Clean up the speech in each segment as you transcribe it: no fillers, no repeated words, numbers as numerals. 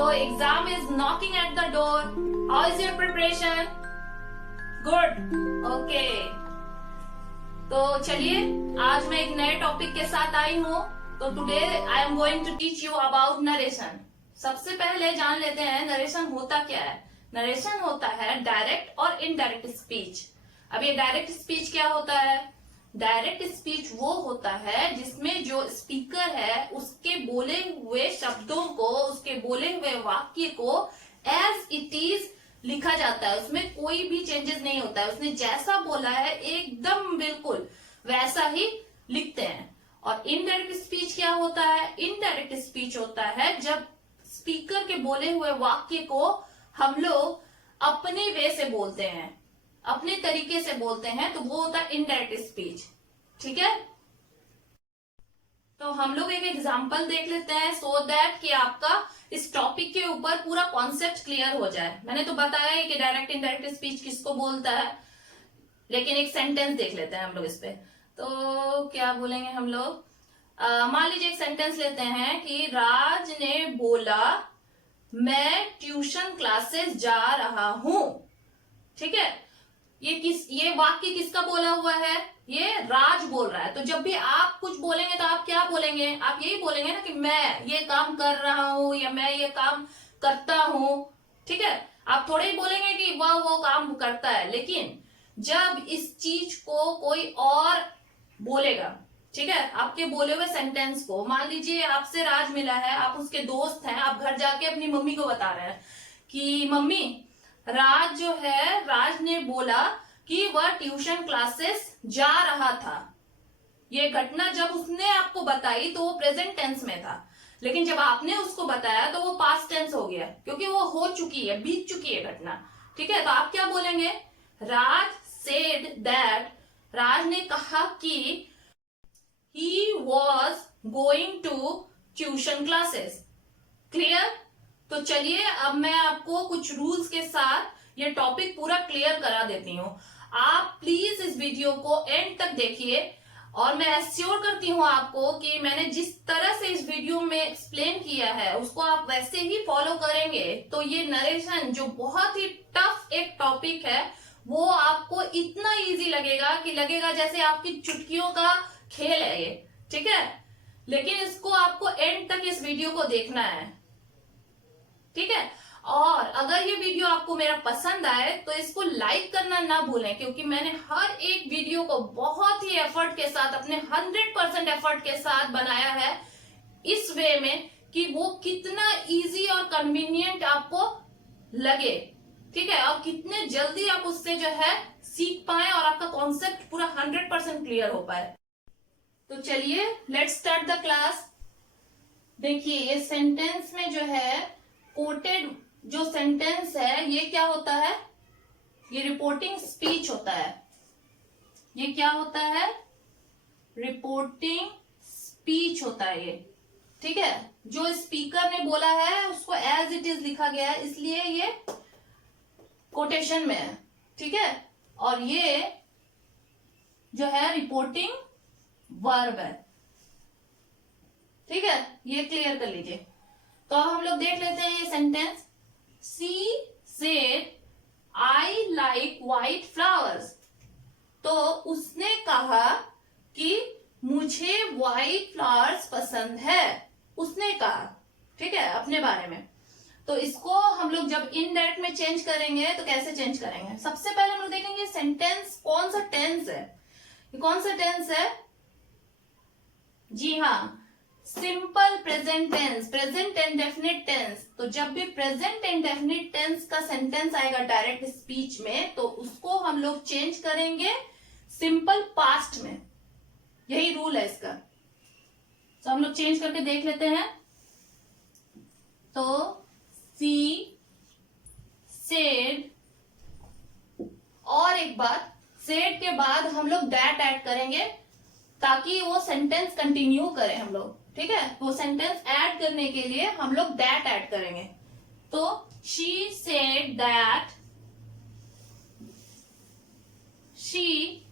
So exam is knocking at the door. How is your preparation? Good. Okay. तो चलिए आज मैं एक नए टॉपिक के साथ आई हूँ. तो today I am going to teach you about narration. सबसे पहले जान लेते हैं नरेशन होता क्या है. नरेशन होता है डायरेक्ट और इनडायरेक्ट स्पीच. अब ये डायरेक्ट स्पीच क्या होता है? डायरेक्ट स्पीच वो होता है जिसमें जो स्पीकर है उसके बोले हुए शब्दों को, उसके बोले हुए वाक्य को एज इट इज लिखा जाता है. उसमें कोई भी चेंजेस नहीं होता है. उसने जैसा बोला है एकदम बिल्कुल वैसा ही लिखते हैं. और इनडायरेक्ट स्पीच क्या होता है? इनडायरेक्ट स्पीच होता है जब स्पीकर के बोले हुए वाक्य को हम लोग अपने वे से बोलते हैं, अपने तरीके से बोलते हैं, तो वो होता है इनडायरेक्ट स्पीच. ठीक है. तो हम लोग एक एग्जांपल देख लेते हैं सो दैट कि आपका इस टॉपिक के ऊपर पूरा कॉन्सेप्ट क्लियर हो जाए. मैंने तो बताया है कि डायरेक्ट इनडायरेक्ट स्पीच किसको बोलता है, लेकिन एक सेंटेंस देख लेते हैं हम लोग इस पे. तो क्या बोलेंगे हम लोग? मान लीजिए एक सेंटेंस लेते हैं कि राज ने बोला मैं ट्यूशन क्लासेस जा रहा हूं. ठीक है. ये वाक्य किसका बोला हुआ है? ये राज बोल रहा है. तो जब भी आप कुछ बोलेंगे तो आप क्या बोलेंगे? आप यही बोलेंगे ना कि मैं ये काम कर रहा हूं या मैं ये काम करता हूं. ठीक है. आप थोड़े ही बोलेंगे कि वह वो काम करता है. लेकिन जब इस चीज को कोई और बोलेगा, ठीक है, आपके बोले हुए सेंटेंस को, मान लीजिए आपसे राज मिला है, आप उसके दोस्त हैं, आप घर जाके अपनी मम्मी को बता रहे हैं कि मम्मी राज जो है, राज ने बोला कि वह ट्यूशन क्लासेस जा रहा था. ये घटना जब उसने आपको बताई तो वो प्रेजेंट टेंस में था, लेकिन जब आपने उसको बताया तो वो पास्ट टेंस हो गया, क्योंकि वो हो चुकी है, बीत चुकी है घटना. ठीक है. तो आप क्या बोलेंगे? राज सेड दैट, राज ने कहा कि he was going to tuition classes. Clear. तो चलिए अब मैं आपको कुछ रूल्स के साथ ये टॉपिक पूरा क्लियर करा देती हूँ. आप प्लीज इस वीडियो को एंड तक देखिए और मैं एश्योर करती हूँ आपको कि मैंने जिस तरह से इस वीडियो में एक्सप्लेन किया है उसको आप वैसे ही फॉलो करेंगे तो ये नरेशन जो बहुत ही टफ एक टॉपिक है वो आपको इतना इजी लगेगा कि लगेगा जैसे आपकी चुटकियों का खेल है ये. ठीक है. लेकिन इसको आपको एंड तक इस वीडियो को देखना है. ठीक है. और अगर ये वीडियो आपको मेरा पसंद आए तो इसको लाइक करना ना भूलें, क्योंकि मैंने हर एक वीडियो को बहुत ही एफर्ट के साथ, अपने 100% एफर्ट के साथ बनाया है इस वे में कि वो कितना इजी और कन्वीनियंट आपको लगे. ठीक है. और कितने जल्दी आप उससे जो है सीख पाए और आपका कॉन्सेप्ट पूरा 100% क्लियर हो पाए. तो चलिए लेट्स स्टार्ट द क्लास. देखिए ये सेंटेंस में जो है कोटेड जो सेंटेंस है ये क्या होता है? ये रिपोर्टिंग स्पीच होता है. ये क्या होता है? रिपोर्टिंग स्पीच होता है ये. ठीक है. जो स्पीकर ने बोला है उसको एज इट इज लिखा गया है, इसलिए ये कोटेशन में है. ठीक है. और ये जो है रिपोर्टिंग वर्ब है. ठीक है. ये क्लियर कर लीजिए. तो हम लोग देख लेते हैं ये sentence. She said I like white flowers. तो उसने कहा कि मुझे व्हाइट फ्लावर्स पसंद है. उसने कहा. ठीक है. अपने बारे में. तो इसको हम लोग जब इनडायरेक्ट में चेंज करेंगे तो कैसे चेंज करेंगे? सबसे पहले हम लोग देखेंगे सेंटेंस कौन सा टेंस है. ये कौन सा टेंस है? जी हाँ, simple present tense, present indefinite tense. तो जब भी प्रेजेंट इंडेफिनिट टेंस का सेंटेंस आएगा डायरेक्ट स्पीच में तो उसको हम लोग चेंज करेंगे सिंपल पास्ट में. यही रूल है इसका. तो हम लोग चेंज करके देख लेते हैं. तो सी सेड, और एक बात, सेड के बाद हम लोग दैट ऐड करेंगे ताकि वो सेंटेंस कंटिन्यू करें हम लोग. ठीक है. वो सेंटेंस ऐड करने के लिए हम लोग दैट ऐड करेंगे. तो she said that she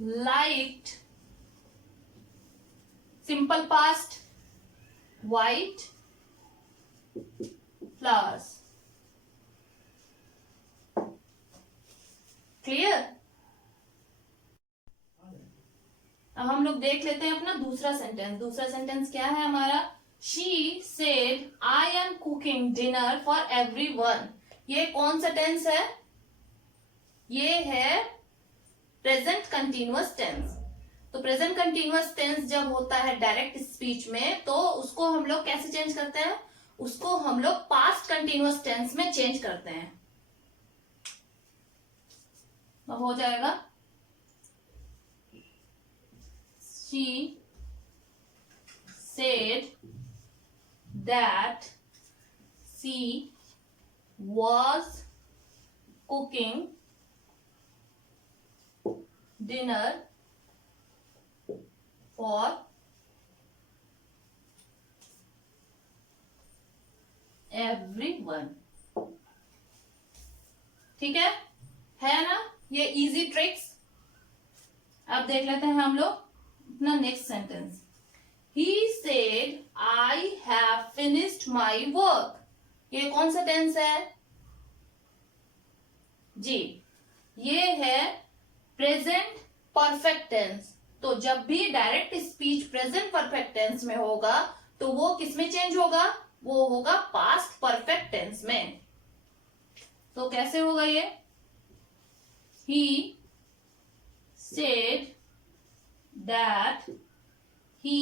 liked, simple past, white flowers. Clear? अब हम लोग देख लेते हैं अपना दूसरा सेंटेंस. दूसरा सेंटेंस क्या है हमारा? She said, I am cooking dinner for everyone. ये कौन सा टेंस है? ये है प्रेजेंट कंटिन्यूअस टेंस. तो प्रेजेंट कंटिन्यूअस टेंस जब होता है डायरेक्ट स्पीच में, तो उसको हम लोग कैसे चेंज करते हैं? उसको हम लोग पास्ट कंटिन्यूअस टेंस में चेंज करते हैं. तो हो जाएगा she said that she was cooking dinner for everyone. ठीक है ना? ये इजी ट्रिक्स. अब देख लेते हैं हम लोग अपना next sentence. He said, I have finished my work. ये कौन सा टेंस है जी? ये है प्रेजेंट परफेक्ट टेंस. तो जब भी direct speech present perfect tense में होगा, तो वो किस में चेंज होगा? वो होगा पास्ट परफेक्ट टेंस में. तो कैसे होगा ये? He said that he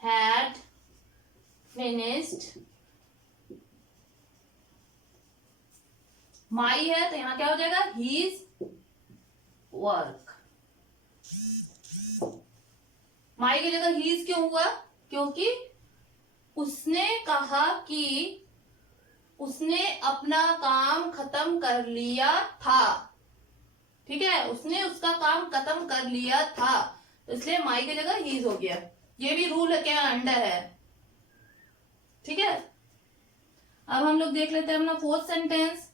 had finished my है, तो यहां क्या हो जाएगा? his work. my की जगह his क्यों हुआ? क्योंकि उसने कहा कि उसने अपना काम खत्म कर लिया था. ठीक है, उसने उसका काम खत्म कर लिया था, तो इसलिए माई की जगह हीज हो गया. ये भी रूल के अंडर है. ठीक है. अब हम लोग देख लेते हैं अपना fourth sentence.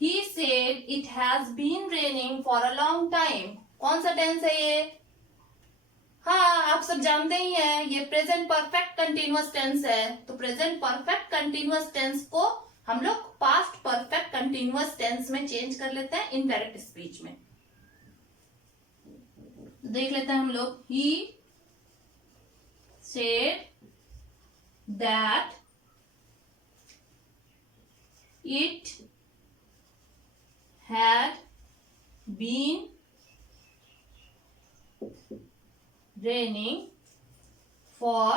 He said it has been raining for a long time. कौन सा टेंस है ये? हाँ, आप सब जानते ही हैं, ये प्रेजेंट परफेक्ट कंटिन्यूअस टेंस है. तो प्रेजेंट परफेक्ट कंटिन्यूअस टेंस को हम लोग पास्ट परफेक्ट कंटिन्यूअस टेंस में चेंज कर लेते हैं इनडायरेक्ट स्पीच में. देख लेते हैं हम लोग. ही said that it had been raining for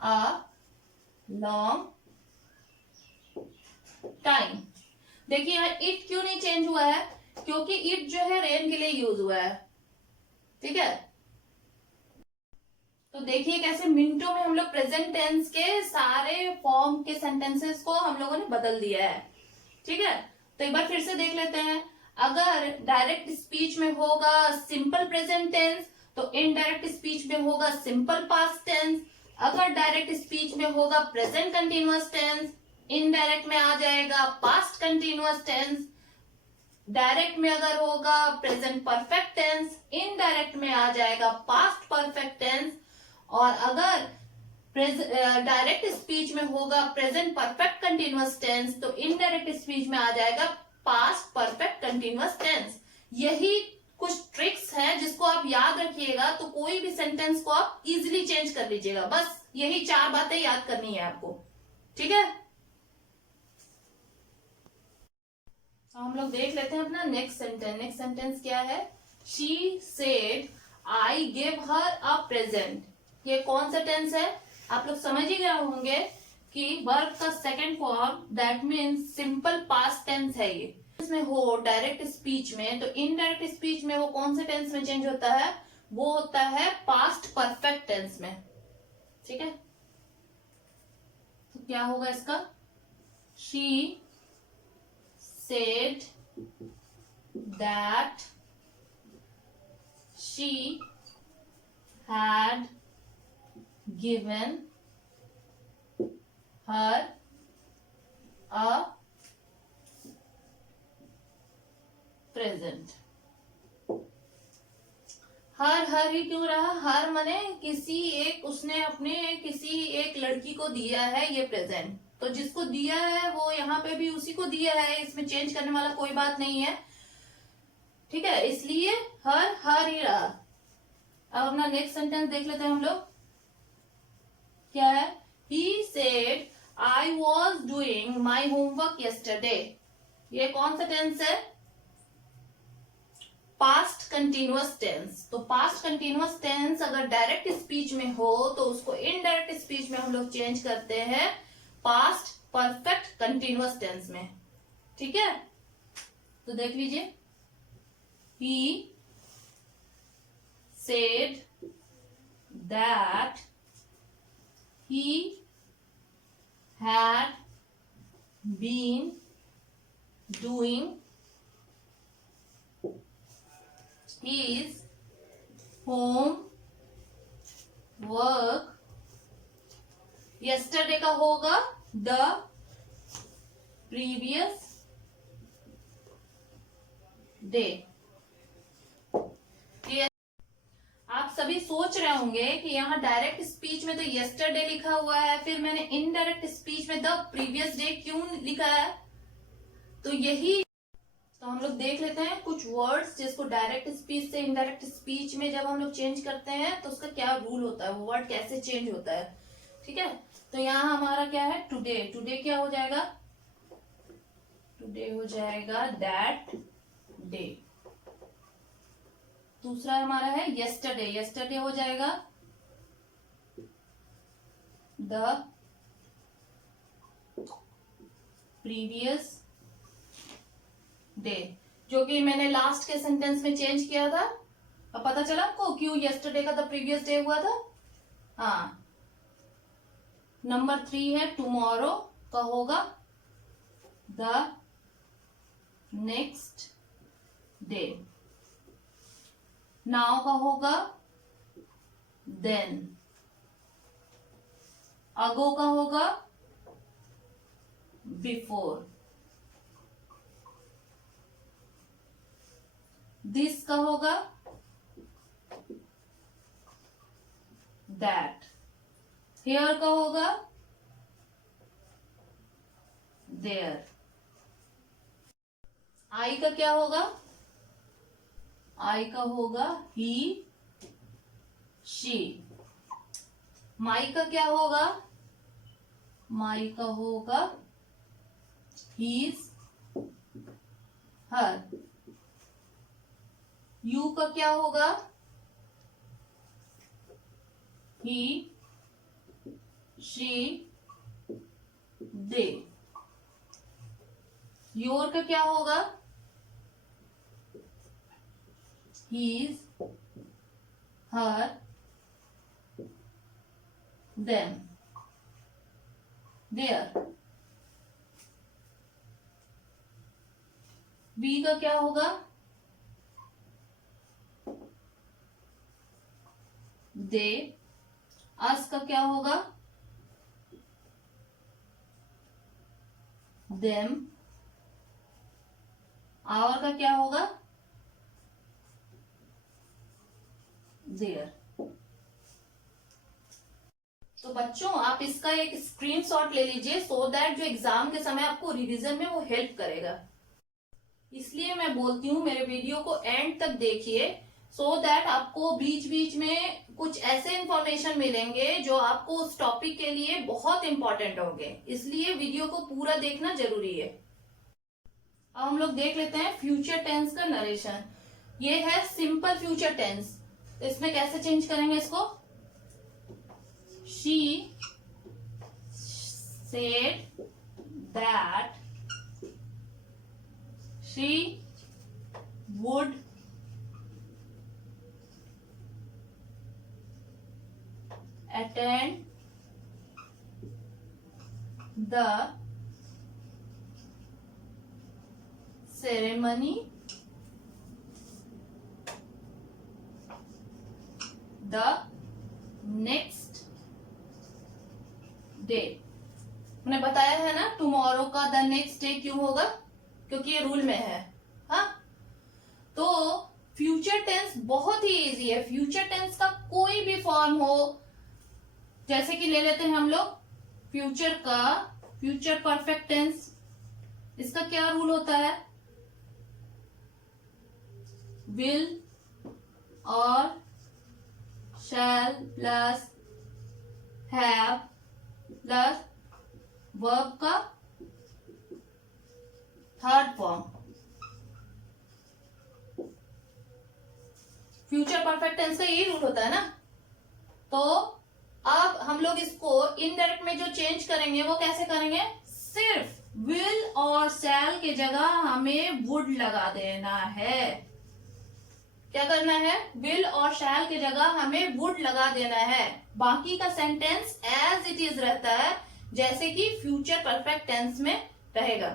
a long time. देखिए यहाँ इट क्यों नहीं चेंज हुआ है? क्योंकि इट जो है रेन के लिए यूज हुआ है. ठीक है. तो देखिए कैसे मिनटों में हम लोग प्रेजेंट टेंस के सारे फॉर्म के सेंटेंसेस को हम लोगों ने बदल दिया है. ठीक है. तो एक बार फिर से देख लेते हैं. अगर डायरेक्ट स्पीच में होगा सिंपल प्रेजेंट टेंस, तो इनडायरेक्ट स्पीच में होगा सिंपल पास्ट टेंस. अगर डायरेक्ट स्पीच में होगा प्रेजेंट कंटिन्यूअस टेंस, इनडायरेक्ट में आ जाएगा पास्ट कंटिन्यूअस टेंस. डायरेक्ट में अगर होगा प्रेजेंट परफेक्ट टेंस, इनडायरेक्ट में आ जाएगा पास्ट परफेक्ट टेंस. और अगर डायरेक्ट स्पीच में होगा प्रेजेंट परफेक्ट कंटिन्यूअस टेंस, तो इनडायरेक्ट स्पीच में आ जाएगा पास्ट परफेक्ट कंटिन्यूअस टेंस. यही कुछ ट्रिक्स है जिसको आप याद रखिएगा, तो कोई भी सेंटेंस को आप इजीली चेंज कर लीजिएगा. बस यही 4 बातें याद करनी है आपको. ठीक है. हम लोग देख लेते हैं अपना नेक्स्ट सेंटेंस. नेक्स्ट सेंटेंस क्या है? She said I give her a present. ये कौन सा टेंस है? आप लोग समझ ही गए होंगे कि वर्ब का second form, that means simple past tense है. ये इसमें हो डायरेक्ट स्पीच में, तो इनडायरेक्ट स्पीच में वो कौन से टेंस में चेंज होता है? वो होता है पास्ट परफेक्ट टेंस में. ठीक है. तो क्या होगा इसका? She said that she had given her a present. हर ही क्यों रहा? हर मने किसी एक, उसने अपने किसी एक लड़की को दिया है ये प्रेजेंट. तो जिसको दिया है वो यहाँ पे भी उसी को दिया है, इसमें चेंज करने वाला कोई बात नहीं है, ठीक है, इसलिए हर ही रहा। अब अपना नेक्स्ट सेंटेंस देख लेते हैं हम लोग, क्या है? He said I was doing my homework yesterday. ये कौन सा टेंस है? Past continuous tense. तो पास्ट कंटिन्यूअस टेंस अगर डायरेक्ट स्पीच में हो तो उसको इनडायरेक्ट स्पीच में हम लोग चेंज करते हैं पास्ट परफेक्ट कंटिन्यूअस टेंस में, ठीक है? तो देख लीजिए, he said that he had been doing his homework yesterday का होगा the previous day। आप सभी सोच रहे होंगे कि यहाँ डायरेक्ट स्पीच में तो यस्टरडे लिखा हुआ है, फिर मैंने इनडायरेक्ट स्पीच में द प्रीवियस डे क्यों लिखा है? तो यही तो हम लोग देख लेते हैं कुछ वर्ड्स जिसको डायरेक्ट स्पीच से इनडायरेक्ट स्पीच में जब हम लोग चेंज करते हैं तो उसका क्या रूल होता है, वो वर्ड कैसे चेंज होता है, ठीक है? तो यहाँ हमारा क्या है? टुडे। टुडे क्या हो जाएगा? टुडे हो जाएगा दैट डे। दूसरा हमारा है यस्टरडे। यस्टरडे हो जाएगा द प्रीवियस डे, जो कि मैंने लास्ट के सेंटेंस में चेंज किया था। अब पता चला आपको क्यों यस्टरडे का द प्रीवियस डे हुआ था? हाँ। नंबर 3 है टुमारो का होगा द नेक्स्ट डे। नाउ का होगा देन। अगो का होगा बिफोर। दिस का होगा दैट। हियर का होगा देयर। आई का क्या होगा? आई का होगा ही शी। माई का क्या होगा? माई का होगा हीज हर। यू का क्या होगा? ही शी दे। योर का क्या होगा? his, her, them, their। We का क्या होगा? दे। अस का क्या होगा? देम। आवर का क्या होगा? देयर। तो बच्चों आप इसका एक स्क्रीनशॉट ले लीजिए सो दैट जो एग्जाम के समय आपको रिवीजन में वो हेल्प करेगा। इसलिए मैं बोलती हूँ मेरे वीडियो को एंड तक देखिए सो दैट आपको बीच बीच में कुछ ऐसे इंफॉर्मेशन मिलेंगे जो आपको उस टॉपिक के लिए बहुत इंपॉर्टेंट होंगे, इसलिए वीडियो को पूरा देखना जरूरी है। अब हम लोग देख लेते हैं फ्यूचर टेंस का नरेशन। ये है सिंपल फ्यूचर टेंस। इसमें कैसे चेंज करेंगे इसको? She said that she would attend the ceremony the next day। मैंने बताया है ना टुमारो का द नेक्स्ट डे क्यों होगा, क्योंकि ये रूल में है। हाँ, तो फ्यूचर टेंस बहुत ही इजी है। फ्यूचर टेंस का कोई भी फॉर्म हो, जैसे कि ले लेते हैं हम लोग फ्यूचर का फ्यूचर परफेक्ट टेंस, इसका क्या रूल होता है? विल और shall plus have plus verb का third form. Future perfect tense का यही रूल होता है ना। तो अब हम लोग इसको इनडायरेक्ट में जो चेंज करेंगे वो कैसे करेंगे? सिर्फ विल और शैल के जगह हमें वुड लगा देना है। क्या करना है? विल और शैल के जगह हमें वुड लगा देना है। बाकी का सेंटेंस एज इट इज रहता है, जैसे कि फ्यूचर परफेक्ट टेंस में रहेगा।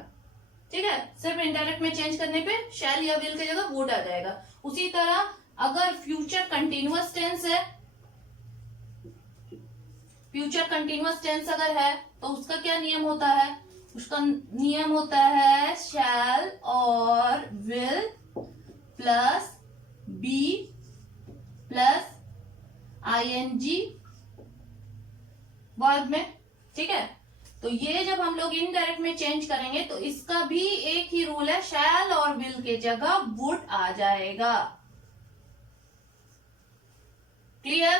ठीक है, सिर्फ इनडायरेक्ट में चेंज करने पे शैल या विल की जगह वुड आ जाएगा। उसी तरह अगर फ्यूचर कंटिन्यूअस टेंस है, फ्यूचर कंटिन्यूअस टेंस अगर है तो उसका क्या नियम होता है? उसका नियम होता है शैल और will plus be plus ING verb में। ठीक है, तो ये जब हम लोग इनडायरेक्ट में चेंज करेंगे तो इसका भी एक ही रूल है, शैल और विल के जगह वुड आ जाएगा। क्लियर?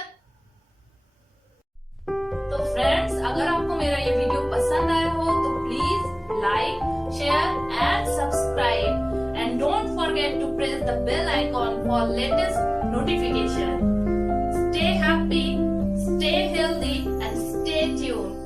तो फ्रेंड्स, अगर आपको मेरा ये वीडियो पसंद आया हो तो please like, share and subscribe and don't forget to press the bell icon for latest notification. Stay happy, stay healthy and stay tuned.